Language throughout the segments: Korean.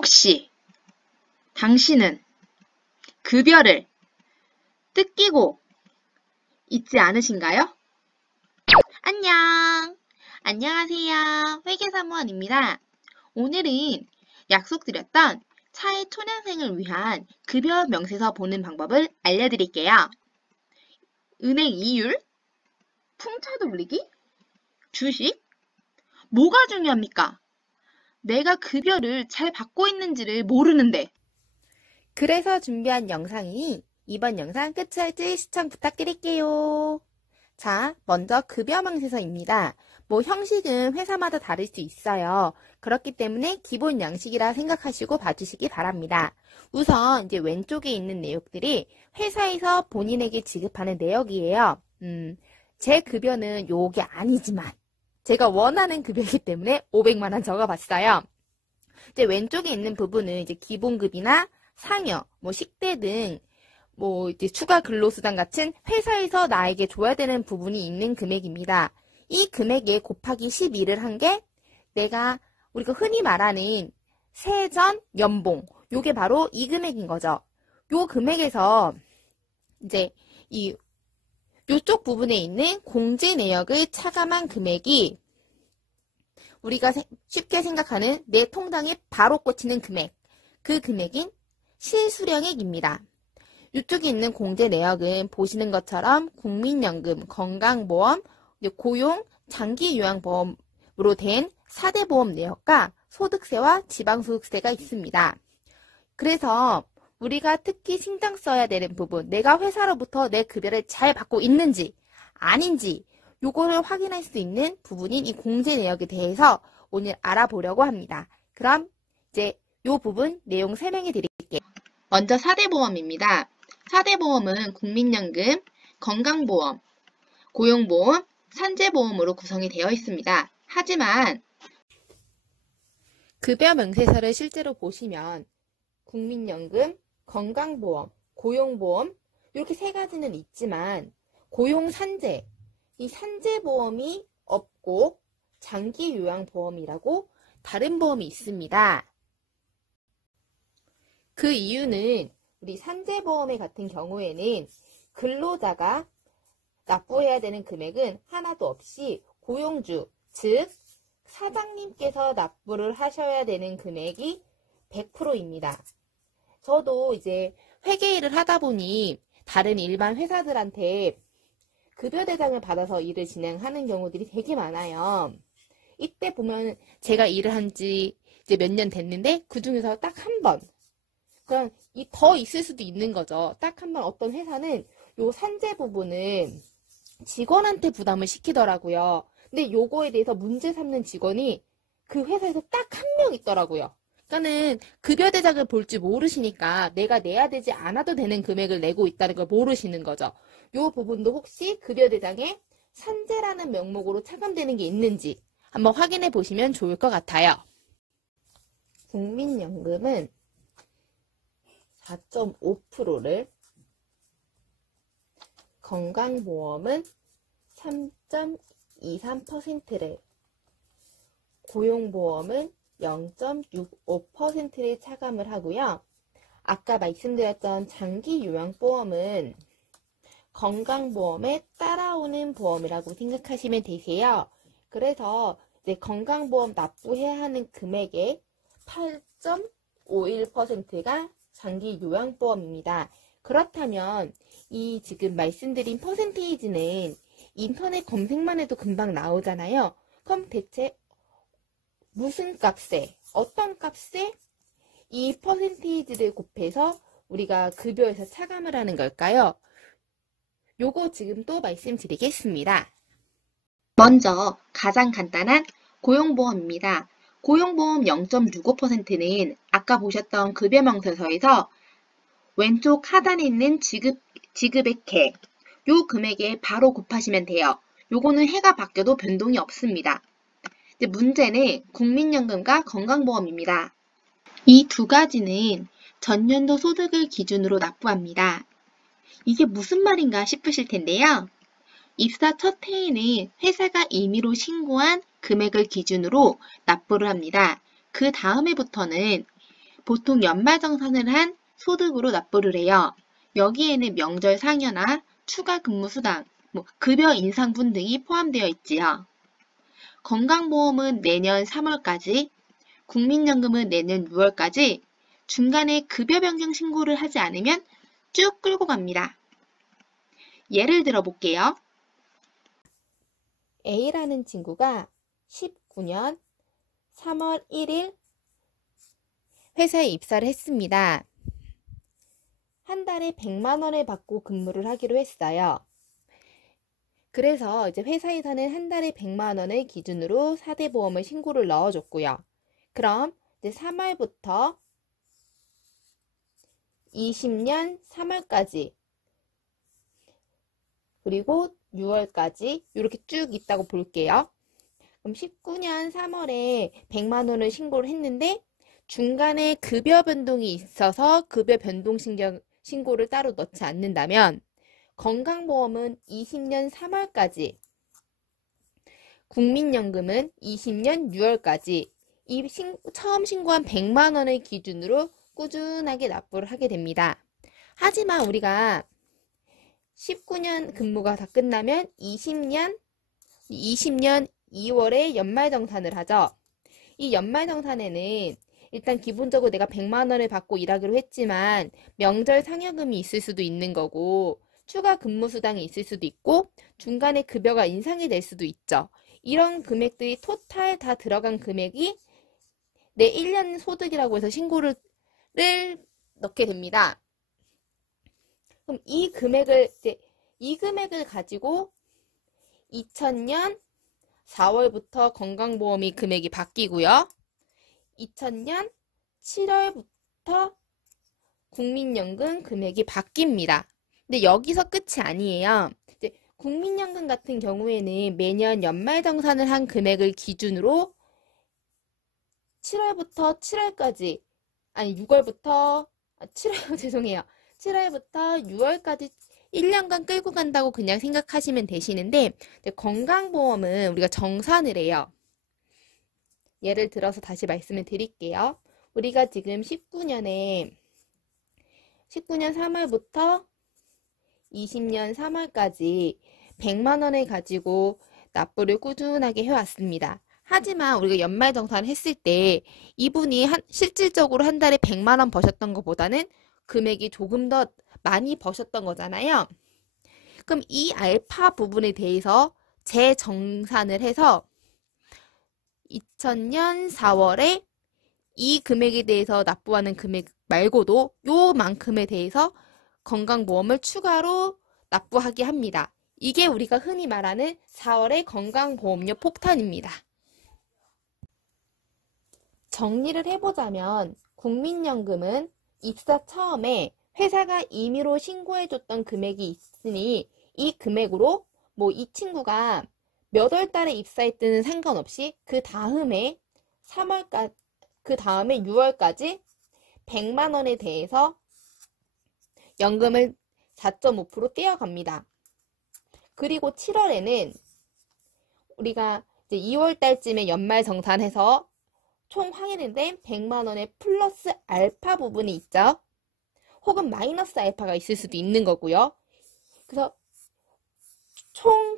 혹시 당신은 급여를 뜯기고 있지 않으신가요? 안녕! 안녕하세요. 회계사무원입니다. 오늘은 약속드렸던 차액 초년생을 위한 급여 명세서 보는 방법을 알려드릴게요. 은행 이율? 풍차 돌리기? 주식? 뭐가 중요합니까? 내가 급여를 잘 받고 있는지를 모르는데. 그래서 준비한 영상이니 이번 영상 끝까지 시청 부탁드릴게요. 자, 먼저 급여 명세서입니다. 형식은 회사마다 다를 수 있어요. 그렇기 때문에 기본 양식이라 생각하시고 봐주시기 바랍니다. 우선 이제 왼쪽에 있는 내역들이 회사에서 본인에게 지급하는 내역이에요. 제 급여는 요게 아니지만 제가 원하는 급여이기 때문에 500만 원 적어봤어요. 이제 왼쪽에 있는 부분은 이제 기본급이나 상여, 식대 등 이제 추가 근로수당 같은 회사에서 나에게 줘야 되는 부분이 있는 금액입니다. 이 금액에 곱하기 12를 한 게 우리가 흔히 말하는 세전 연봉, 요게 바로 이 금액인 거죠. 요 금액에서 이제 요쪽 부분에 있는 공제 내역을 차감한 금액이 우리가 쉽게 생각하는 내 통장에 바로 꽂히는 금액, 그 금액인 실수령액입니다. 이쪽에 있는 공제 내역은 보시는 것처럼 국민연금, 건강보험, 고용, 장기요양보험으로 된 4대 보험 내역과 소득세와 지방소득세가 있습니다. 그래서 우리가 특히 신경 써야 되는 부분, 내가 회사로부터 내 급여를 잘 받고 있는지 아닌지 요거를 확인할 수 있는 부분인 이 공제 내역에 대해서 오늘 알아보려고 합니다. 그럼 이제 요 부분 내용 설명해 드릴게요. 먼저 4대 보험입니다. 4대 보험은 국민연금, 건강보험, 고용보험, 산재보험으로 구성이 되어 있습니다. 하지만 급여 명세서를 실제로 보시면 국민연금, 건강보험, 고용보험 이렇게 세 가지는 있지만 고용산재, 이 산재보험이 없고 장기요양보험이라고 다른 보험이 있습니다. 그 이유는 우리 산재보험 같은 경우에는 근로자가 납부해야 되는 금액은 하나도 없이 고용주, 즉 사장님께서 납부를 하셔야 되는 금액이 100%입니다. 저도 이제 회계 일을 하다 보니 다른 일반 회사들한테 급여 대장을 받아서 일을 진행하는 경우들이 되게 많아요. 이때 보면 제가 일을 한 지 이제 몇 년 됐는데 그 중에서 딱 한 번, 그럼 더 있을 수도 있는 거죠. 딱 한 번 어떤 회사는 요 산재 부분은 직원한테 부담을 시키더라고요. 근데 요거에 대해서 문제 삼는 직원이 그 회사에서 딱 한 명 있더라고요. 그러니까는 급여 대장을 볼 줄 모르시니까 내가 내야 되지 않아도 되는 금액을 내고 있다는 걸 모르시는 거죠. 요 부분도 혹시 급여 대장에 산재라는 명목으로 차감되는 게 있는지 한번 확인해 보시면 좋을 것 같아요. 국민연금은 4.5%를, 건강보험은 3.23%를, 고용보험은 0.65%를 차감을 하고요. 아까 말씀드렸던 장기요양보험은 건강보험에 따라오는 보험이라고 생각하시면 되세요. 그래서 이제 건강보험 납부해야 하는 금액의 8.51%가 장기요양보험입니다. 그렇다면 이 지금 말씀드린 퍼센테이지는 인터넷 검색만 해도 금방 나오잖아요. 그럼 대체 무슨 값에, 어떤 값에 이 퍼센테이지를 곱해서 우리가 급여에서 차감을 하는 걸까요? 요거 지금 또 말씀드리겠습니다. 먼저 가장 간단한 고용보험입니다. 고용보험 0.65%는 아까 보셨던 급여명세서에서 왼쪽 하단에 있는 지급의 개, 요 금액에 바로 곱하시면 돼요. 요거는 해가 바뀌어도 변동이 없습니다. 이제 문제는 국민연금과 건강보험입니다. 이 두 가지는 전년도 소득을 기준으로 납부합니다. 이게 무슨 말인가 싶으실 텐데요. 입사 첫 해에는 회사가 임의로 신고한 금액을 기준으로 납부를 합니다. 그 다음 해부터는 보통 연말정산을 한 소득으로 납부를 해요. 여기에는 명절 상여나 추가 근무 수당, 급여 인상분 등이 포함되어 있지요. 건강보험은 내년 3월까지, 국민연금은 내년 6월까지 중간에 급여 변경 신고를 하지 않으면 쭉 끌고 갑니다. 예를 들어 볼게요. A라는 친구가 19년 3월 1일 회사에 입사를 했습니다. 한 달에 100만 원을 받고 근무를 하기로 했어요. 그래서 이제 회사에서는 한 달에 100만 원을 기준으로 4대 보험을 신고를 넣어줬고요. 그럼 이제 3월부터 20년 3월까지 그리고 6월까지 이렇게 쭉 있다고 볼게요. 그럼 19년 3월에 100만 원을 신고를 했는데 중간에 급여 변동이 있어서 급여 변동 신고를 따로 넣지 않는다면 건강보험은 20년 3월까지, 국민연금은 20년 6월까지 이 처음 신고한 100만 원을 기준으로 꾸준하게 납부를 하게 됩니다. 하지만 우리가 19년 근무가 다 끝나면 20년 2월에 연말정산을 하죠. 이 연말정산에는 일단 기본적으로 내가 100만 원을 받고 일하기로 했지만 명절 상여금이 있을 수도 있는 거고 추가 근무 수당이 있을 수도 있고 중간에 급여가 인상이 될 수도 있죠. 이런 금액들이 토탈 다 들어간 금액이 내 1년 소득이라고 해서 신고를 넣게 됩니다. 그럼 이 금액을 가지고 2000년 4월부터 건강보험이 금액이 바뀌고요. 2000년 7월부터 국민연금 금액이 바뀝니다. 근데 여기서 끝이 아니에요. 이제 국민연금 같은 경우에는 매년 연말정산을 한 금액을 기준으로 7월부터 7월까지, 아니 6월부터, 7월, 죄송해요. 7월부터 6월까지 1년간 끌고 간다고 그냥 생각하시면 되시는데, 건강보험은 우리가 정산을 해요. 예를 들어서 다시 말씀을 드릴게요. 우리가 지금 19년 3월부터 20년 3월까지 100만 원을 가지고 납부를 꾸준하게 해왔습니다. 하지만 우리가 연말정산을 했을 때 이분이 실질적으로 한 달에 100만 원 버셨던 것보다는 금액이 조금 더 많이 버셨던 거잖아요. 그럼 이 알파 부분에 대해서 재정산을 해서 2000년 4월에 이 금액에 대해서 납부하는 금액 말고도 요만큼에 대해서 건강보험을 추가로 납부하게 합니다. 이게 우리가 흔히 말하는 4월의 건강보험료 폭탄입니다. 정리를 해보자면 국민연금은 입사 처음에 회사가 임의로 신고해줬던 금액이 있으니 이 금액으로 이 친구가 몇 월 달에 입사했든 상관없이 그 다음에 6월까지 100만 원에 대해서 연금을 4.5% 떼어갑니다. 그리고 7월에는 우리가 이제 2월 달쯤에 연말 정산해서 총 확인된 100만 원의 플러스 알파 부분이 있죠. 혹은 마이너스 알파가 있을 수도 있는 거고요. 그래서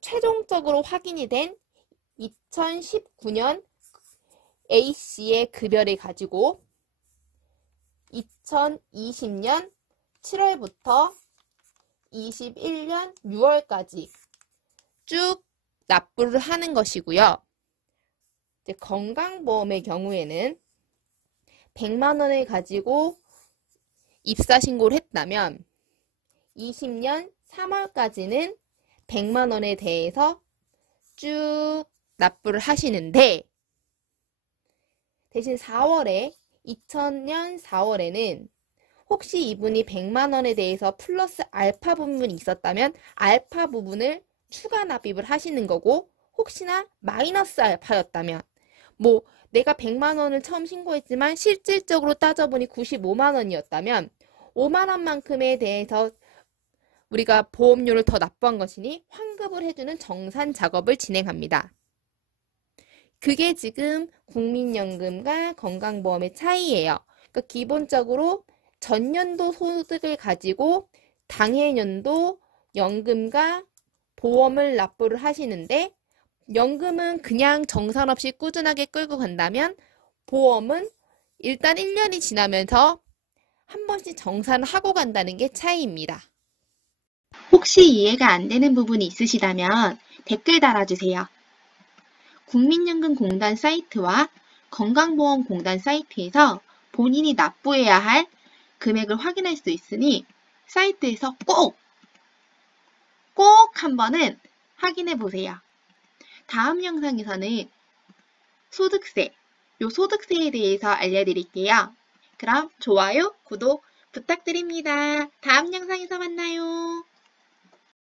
최종적으로 확인이 된 2019년 A씨의 급여를 가지고 2020년 7월부터 21년 6월까지 쭉 납부를 하는 것이고요. 이제 건강보험의 경우에는 100만 원을 가지고 입사 신고를 했다면 20년 3월까지는 100만 원에 대해서 쭉 납부를 하시는데 대신 2000년 4월에는 혹시 이분이 100만 원에 대해서 플러스 알파 부분이 있었다면 알파 부분을 추가 납입을 하시는 거고 혹시나 마이너스 알파였다면 내가 100만 원을 처음 신고했지만 실질적으로 따져보니 95만 원이었다면 5만 원만큼에 대해서 우리가 보험료를 더 납부한 것이니 환급을 해주는 정산 작업을 진행합니다. 그게 지금 국민연금과 건강보험의 차이예요. 그러니까 기본적으로 전년도 소득을 가지고 당해년도 연금과 보험을 납부를 하시는데, 연금은 그냥 정산 없이 꾸준하게 끌고 간다면, 보험은 일단 1년이 지나면서 한 번씩 정산을 하고 간다는 게 차이입니다. 혹시 이해가 안 되는 부분이 있으시다면 댓글 달아주세요. 국민연금공단 사이트와 건강보험공단 사이트에서 본인이 납부해야 할 금액을 확인할 수 있으니 사이트에서 꼭 한 번은 확인해 보세요. 다음 영상에서는 소득세, 소득세에 대해서 알려드릴게요. 그럼 좋아요, 구독 부탁드립니다. 다음 영상에서 만나요.